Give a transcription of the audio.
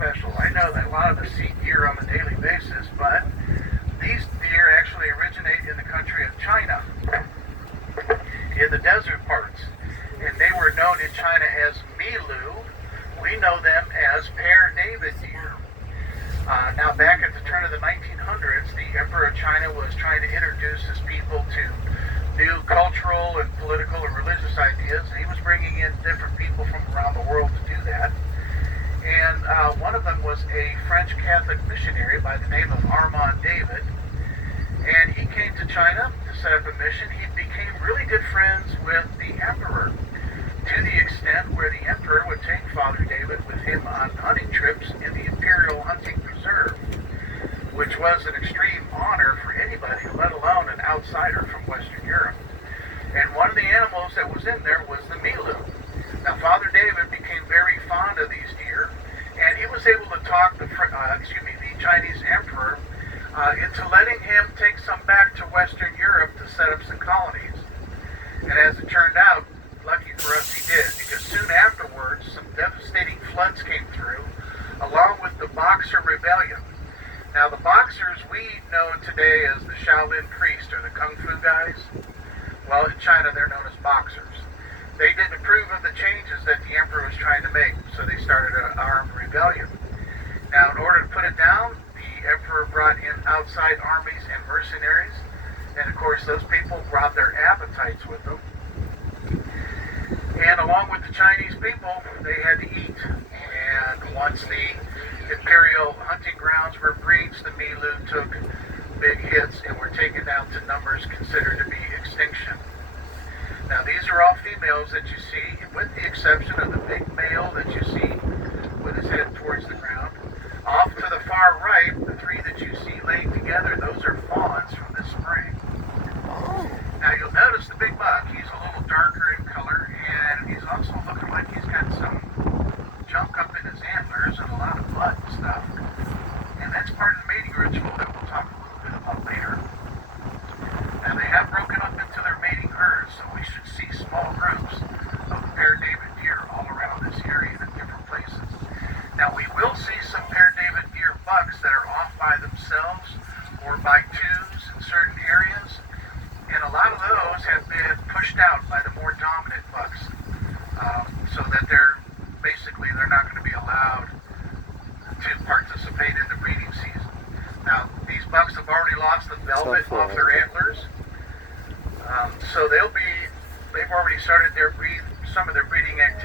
special. I know that a lot of us see deer on a daily basis, but these deer actually originate in the country of China, in the desert parts. And they were known in China as Milu. We know them as Père David deer. Now, back at the turn of the 1900s, the Emperor of China was trying to introduce his people to new cultural and political and religious ideas. He was bringing in different people from around the world to do that. And one of them was a French Catholic missionary by the name of Armand David. And he came to China to set up a mission. He became really good friends with the Emperor, to the extent where the Emperor would take Father David with him on hunting trips in the Imperial Hunting Preserve, which was an extreme honor for anybody, let alone an outsider from Western Europe. And one of the animals that was in there was the Milu. Now, Father David became very fond of these deer, and he was able to talk the Chinese Emperor into letting him take some back to Western Europe to set up some colonies. And as it turned out, lucky for us he did, because soon afterwards some devastating floods came through, along with the Boxer Rebellion. Now, the Boxers we know today as the Shaolin priest or the Kung Fu guys. Well, in China they're known as Boxers. They didn't approve of the changes that the Emperor was trying to make, so they started an armed rebellion. Now, in order to put it down, the Emperor brought in outside armies and mercenaries, and of course those people brought their appetites with them. And along with the Chinese people, they had to eat. And once the imperial hunting grounds were breached, the Milu took big hits and were taken down to numbers considered to be extinction. Now, these are all females that you see, with the exception of the big male that you see with his head towards the ground. Off to the far right, the three that you see laying together, those are fawns from this spring. Now, you'll notice the big buck, he's a little darker in color, and he's also looking like he's got some junk up in his antlers and a lot of blood and stuff. And that's part of the mating ritual that we'll talk a little bit about later. Now, they have broken up into their mating herds, so we should see small groups of Père David deer all around this area in different places. Now, we will see some Père David deer bucks that are off by themselves or by twos in certain areas. And a lot of those have been pushed out by the more dominant bucks, so that they're not going to be allowed to participate in the breeding season. Now, these bucks have already lost the velvet off their antlers, so they've already started some of their breeding activity.